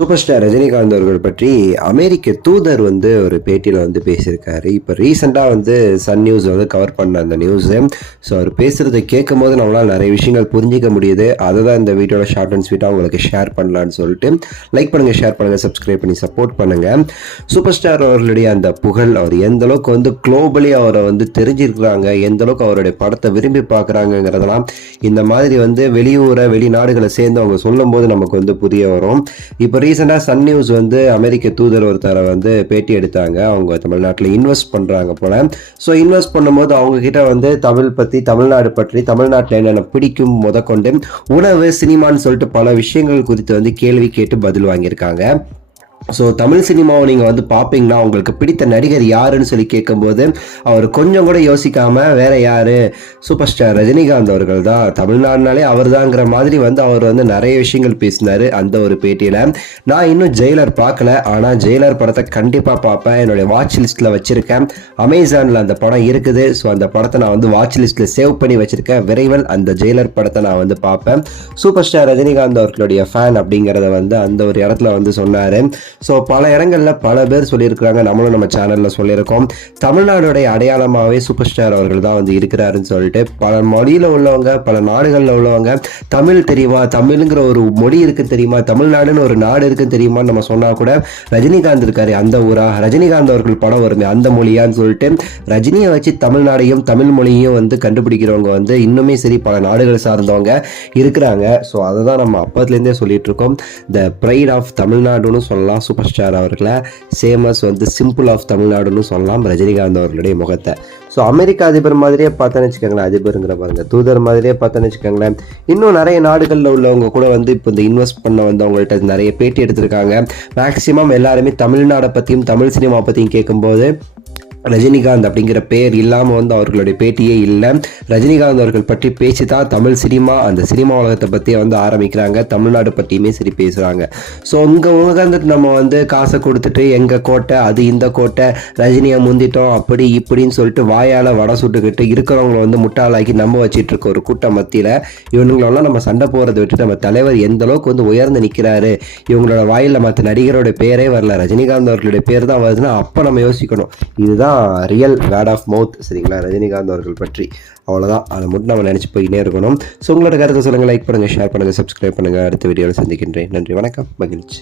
Super star Rajinikanth அவர்கள் பற்றி அமெரிக்க தூதர் ஒரு பேட்டியில் பேசியிருக்காரு. இப்போ ரீசெண்டாக சன் நியூஸ் கவர் பண்ண அந்த நியூஸு. ஸோ அவர் பேசுகிறத கேட்கும் போது நம்மளால் நிறைய விஷயங்கள் புரிஞ்சிக்க முடியுது. அதை தான் இந்த வீடியோவில் ஷார்ட் அண்ட் ஸ்வீட்டாக உங்களுக்கு ஷேர் பண்ணலான்னு சொல்லிட்டு லைக் பண்ணுங்கள், ஷேர் பண்ணுங்கள், சப்ஸ்கிரைப் பண்ணி சப்போர்ட் பண்ணுங்கள். சூப்பர் ஸ்டார் அவர்களுடைய அந்த புகழ், அவர் எந்த அளவுக்கு குளோபலி அவரை தெரிஞ்சிருக்கிறாங்க, எந்த அளவுக்கு அவருடைய படத்தை விரும்பி பார்க்குறாங்கிறதெல்லாம் இந்த மாதிரி வெளிநாடுகளை சேர்ந்து அவங்க சொல்லும் போது நமக்கு புரிய வரும். இப்போ ரீசெண்டாக சன் நியூஸ் அமெரிக்க தூதர் ஒருத்தரை பேட்டி எடுத்தாங்க. அவங்க தமிழ்நாட்டில் இன்வெஸ்ட் பண்ணுறாங்க போல. ஸோ இன்வெஸ்ட் பண்ணும்போது அவங்க கிட்ட தமிழ் பற்றி, தமிழ்நாடு பற்றி, தமிழ்நாட்டில் என்னென்ன பிடிக்கும் முதற்கொண்டு உணவு, சினிமான்னு சொல்லிட்டு பல விஷயங்கள் குறித்து கேள்வி கேட்டு பதில் வாங்கியிருக்காங்க. ஸோ தமிழ் சினிமாவை நீங்கள் பார்ப்பீங்கன்னா உங்களுக்கு பிடித்த நடிகர் யாருன்னு சொல்லி கேட்கும்போது அவர் கொஞ்சம் கூட யோசிக்காமல் வேற யார், சூப்பர் ஸ்டார் ரஜினிகாந்த் அவர்கள் தான், தமிழ்நாடுனாலே அவர் தாங்கிற மாதிரி அவர் நிறைய விஷயங்கள் பேசினார் அந்த ஒரு பேட்டியில். நான் இன்னும் ஜெயிலர் பார்க்கல, ஆனால் ஜெயிலர் படத்தை கண்டிப்பாக பார்ப்பேன். என்னுடைய வாட்ச் லிஸ்ட்டில் வச்சுருக்கேன். அமேசானில் அந்த படம் இருக்குது. ஸோ அந்த படத்தை நான் வாட்ச் லிஸ்ட்டில் சேவ் பண்ணி வச்சுருக்கேன். விரைவில் அந்த ஜெயிலர் படத்தை நான் பார்ப்பேன். சூப்பர் ஸ்டார் ரஜினிகாந்த் அவர்களுடைய ஃபேன் அப்படிங்கிறத அந்த ஒரு இடத்துல சொன்னார். ஸோ பல இடங்களில் பல பேர் சொல்லியிருக்கிறாங்க, நம்மளும் நம்ம சேனலில் சொல்லியிருக்கோம். தமிழ்நாடுடைய அடையாளமாகவே சூப்பர் ஸ்டார் அவர்கள் தான் இருக்கிறாருன்னு சொல்லிட்டு பல மொழியில் உள்ளவங்க, பல நாடுகளில் உள்ளவங்க தமிழ் தெரியுமா, தமிழுங்கிற ஒரு மொழி இருக்குன்னு தெரியுமா, தமிழ்நாடுன்னு ஒரு நாடு இருக்குன்னு தெரியுமான்னு நம்ம சொன்னால் கூட ரஜினிகாந்த் இருக்காரு அந்த ஊரா, ரஜினிகாந்த் அவர்கள் படம் வருமே அந்த மொழியான்னு சொல்லிட்டு ரஜினியை வச்சு தமிழ்நாடையும் தமிழ் மொழியும் கண்டுபிடிக்கிறவங்க இன்னுமே சரி பல நாடுகள் சார்ந்தவங்க இருக்கிறாங்க. ஸோ அதை தான் நம்ம அப்பத்துலேருந்தே சொல்லிட்டு இருக்கோம். த ப்ரைட் ஆஃப் தமிழ்நாடுன்னு சொல்லலாம் சூப்பர் ஸ்டார் அவர்களை, சேமஸ் சிம்பிள் ஆஃப் தமிழ்நாடுன்னு சொல்லலாம் ரஜினிகாந்த் அவர்களுடைய முகத்தை. ஸோ அமெரிக்க அதிபர் மாதிரியே பார்த்தோன்னு வச்சுக்கோங்களேன், அதிபருங்கிற பாருங்க தூதர் மாதிரியே பார்த்தோன்னு வச்சுக்கோங்களேன். இன்னும் நிறைய நாடுகளில் உள்ளவங்க கூட இப்போ இந்த இன்வெஸ்ட் பண்ண அவங்கள்ட்ட நிறைய பேட்டி எடுத்திருக்காங்க. மேக்சிமம் எல்லாருமே தமிழ்நாடை பற்றியும் தமிழ் சினிமா பற்றியும் கேட்கும்போது ரஜினிகாந்த் அப்படிங்கிற பேர் இல்லாமல் அவர்களுடைய பேட்டியே இல்லை. ரஜினிகாந்த் அவர்கள் பற்றி பேச்சு தான் தமிழ் சினிமா, அந்த சினிமா உலகத்தை பற்றி ஆரம்பிக்கிறாங்க. தமிழ்நாடு பற்றியுமே சரி பேசுகிறாங்க. ஸோ இங்கே உட்காந்துட்டு நம்ம காசை கொடுத்துட்டு எங்கள் கோட்டை, அது இந்த கோட்டை, ரஜினியை முந்திட்டோம் அப்படி இப்படின்னு சொல்லிட்டு வாயால் வடை சுட்டுக்கிட்டு இருக்கிறவங்களை முட்டாளாக்கி நம்ப வச்சிட்டு இருக்க ஒரு கூட்டம் மத்தியில் இவங்களெல்லாம் நம்ம சண்டை போகிறத விட்டு நம்ம தலைவர் எந்த அளவுக்கு உயர்ந்து நிற்கிறாரு, இவங்களோட வாயில் மற்ற நடிகரோட பேரே வரல, ரஜினிகாந்த் அவர்களுடைய பேர் தான் வருதுன்னா அப்போ நம்ம யோசிக்கணும். இதுதான் ரியல் வேர்ட் ஆஃப் மவுத், சரிங்களா, ரஜினிகாந்த் அவர்கள் பற்றி. அவ்வளோதான், அதை மட்டும் நம்ம நினச்சி போயிட்டே இருக்கணும். ஸோ உங்களோட கருத்தை சொல்லுங்கள், லைக் பண்ணுங்கள், ஷேர் பண்ணுங்கள், சப்ஸ்கிரைப் பண்ணுங்கள். அடுத்த வீடியோவில் சந்திக்கின்றேன். நன்றி, வணக்கம், மகிழ்ச்சி.